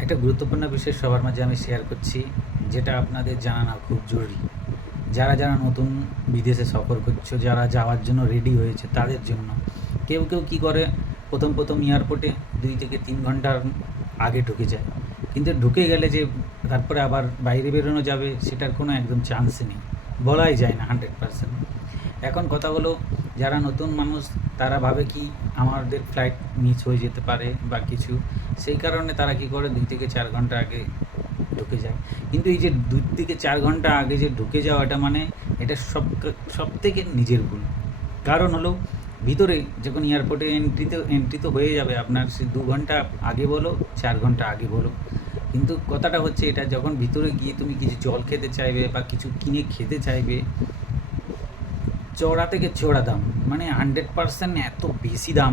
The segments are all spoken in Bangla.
একটা গুরুত্বপূর্ণ বিষয় সবার মাঝে আমি শেয়ার করছি, যেটা আপনাদের জানা খুব জরুরি। যারা যারা নতুন বিদেশে সফর করছো, যারা যাওয়ার জন্য রেডি হয়েছে তাদের জন্য। কেউ কেউ কী করে, প্রথম প্রথম এয়ারপোর্টে 2 থেকে 3 ঘন্টার আগে ঢুকে যায়, কিন্তু ঢুকে গেলে যে তারপরে আবার বাইরে বেরোনো যাবে সেটার কোনো একদম চান্সই নেই, বলাই যায় না 100%। এখন কথা হলো, যারা নতুন মানুষ তারা ভাবে কি আমাদের ফ্লাইট মিস হয়ে যেতে পারে বা কিছু, সেই কারণে তারা কি করে 2 থেকে 4 ঘন্টা আগে ঢুকে যায়। কিন্তু এই যে 2 থেকে 4 ঘন্টা আগে যে ঢুকে যাওয়াটা, মানে এটা সব থেকে নিজের ভুল। কারণ হলো, ভিতরে যখন এয়ারপোর্টে এন্ট্রি তো হয়ে যাবে আপনার, সে 2 ঘন্টা আগে বলো 4 ঘন্টা আগে বলো, কিন্তু কথাটা হচ্ছে এটা, যখন ভিতরে গিয়ে তুমি কিছু জল খেতে চাইবে বা কিছু কিনে খেতে চাইবে, চড়া থেকে চড়া দাম, মানে 100% এত বেশি দাম,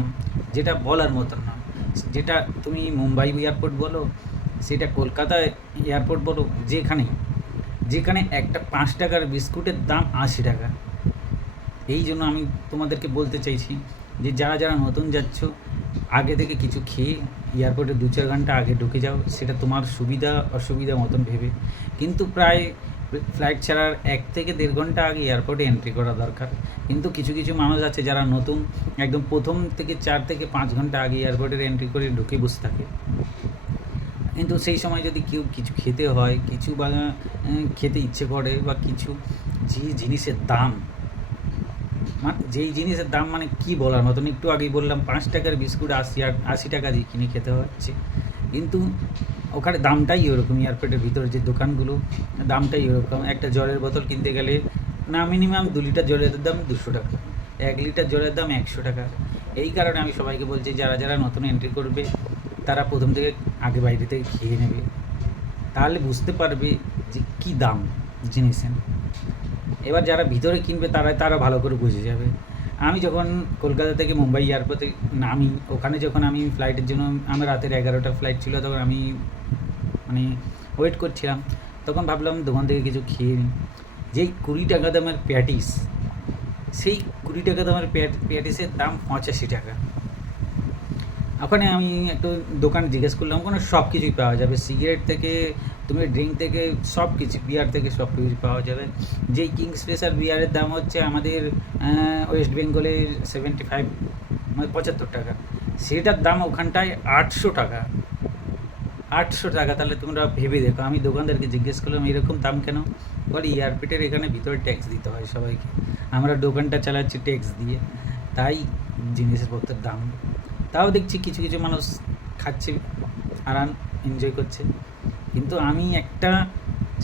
যেটা বলার মতন না। যেটা তুমি মুম্বাই এয়ারপোর্ট বলো, সেটা কলকাতা এয়ারপোর্ট বলো, যেখানেই, যেখানে একটা 5 টাকার বিস্কুটের দাম 80 টাকা। এই জন্য আমি তোমাদেরকে বলতে চাইছি যে যারা যারা নতুন যাচ্ছ, আগে থেকে কিছু খেয়ে এয়ারপোর্টে 2-4 ঘন্টা আগে ঢুকে যাও, সেটা তোমার সুবিধা অসুবিধা মতন ভেবে। কিন্তু প্রায় ফ্লাইট ছাড়ার 1 থেকে 1.5 ঘন্টা আগে এয়ারপোর্টে এন্ট্রি করা দরকার। কিন্তু কিছু কিছু মানুষ আছে যারা নতুন, একদম প্রথম থেকে 4 থেকে 5 ঘন্টা আগে এয়ারপোর্টের এন্ট্রি করে ঢুকে বসে থাকে। কিন্তু সেই সময় যদি কেউ কিছু খেতে হয়, কিছু বা খেতে ইচ্ছে করে বা কিছু, যে জিনিসের দাম, মানে যেই জিনিসের দাম মানে কী বলার মতন, একটু আগেই বললাম 5 টাকার বিস্কুট 80 টাকা দিয়ে কিনে খেতে হচ্ছে। কিন্তু ওখানে দামটাই ওরকম, এয়ারপোর্টের ভিতরে যে দোকানগুলো, দামটাই ওরকম। একটা জলের বোতল কিনতে গেলে না মিনিমাম 2 লিটার জলের দাম 200 টাকা, 1 লিটার জলের দাম 100 টাকা। এই কারণে আমি সবাইকে বলছি, যারা যারা নতুন এন্ট্রি করবে তারা প্রথম থেকে আগে বাইরে থেকে খেয়ে নেবে, তাহলে বুঝতে পারবে যে কী দাম জিনিসের। এবার যারা ভিতরে কিনবে তারা তারা ভালো করে বুঝে যাবে। আমি যখন কলকাতা থেকে মুম্বাই এয়ারপোর্টে নামি, ওখানে যখন আমি ফ্লাইটের জন্য, আমার রাতের 11টার ফ্লাইট ছিল, তখন আমি মানে ওয়েট করছিলাম, তখন ভাবলাম দোকান থেকে কিছু খেয়ে নিই। যেই 20 টাকা দামের প্যাটিস, সেই 20 টাকা দামের প্যাটিসের দাম 85 টাকা। ওখানে আমি একটু দোকান জিজ্ঞেস করলাম, ওখানে সব কিছুই পাওয়া যাবে, সিগারেট থেকে তুমি ড্রিঙ্ক থেকে সব কিছু, বিয়ার থেকে সব কিছু পাওয়া যাবে। যেই কিং স্পেশাল বিয়ারের দাম হচ্ছে আমাদের ওয়েস্ট বেঙ্গলের 75, মানে 75 টাকা, সেটার দাম ওখানটায় 800 টাকা। 800 টাকা, তাহলে তোমরা ভেবে দেখো। আমি দোকানদারকে জিজ্ঞেস করলাম এরকম দাম কেন? বলে এয়ারপোর্টের এখানে ভিতরে ট্যাক্স দিতে হয় সবাইকে, আমরা দোকানটা চালাচ্ছি ট্যাক্স দিয়ে, তাই জিনিসপত্রের দাম। তাও দেখছি কিছু কিছু মানুষ খাচ্ছে, আরাম এনজয় করছে। কিন্তু আমি একটা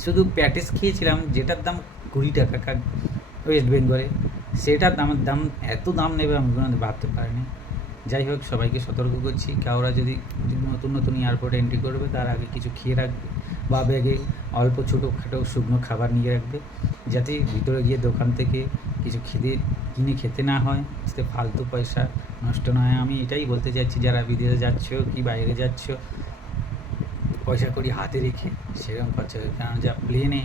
শুধু প্যাটিস খেয়েছিলাম, যেটার দাম 20 টাকা ওয়েস্ট বেঙ্গলে, সেটার দাম এত দাম নেবে আমি কোনো ভাবতে পারিনি। যাই হোক, সবাইকে সতর্ক করছি, কাউরা যদি নতুন নতুন এয়ারপোর্টে এন্ট্রি করবে তার আগে কিছু খেয়ে রাখবে, বা ব্যাগে অল্প ছোটোখাটো শুকনো খাবার নিয়ে রাখবে, যাতে ভিতরে গিয়ে দোকান থেকে কিছু কিনে খেতে না হয়, যাতে ফালতু পয়সা নষ্ট না হয়। আমি এটাই বলতে চাইছি, যারা বিদেশে যাচ্ছ কি বাইরে যাচ্ছ, পয়সা করি হাতে রেখে সেরকম খরচা হবে। কারণ যা প্লেনে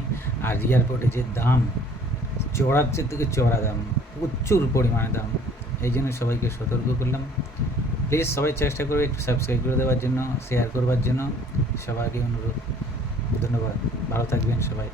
আর এয়ারপোর্টে যে দাম, চড়ার থেকে চড়া দাম, প্রচুর পরিমাণে দাম। এই জন্য সবাইকে সতর্ক করলাম। প্লিজ সবাই চেষ্টা করবে একটু সাবস্ক্রাইব করে দেওয়ার জন্য, শেয়ার করবার জন্য, সবাইকে অনুরোধ। ধন্যবাদ, ভালো থাকবেন সবাই।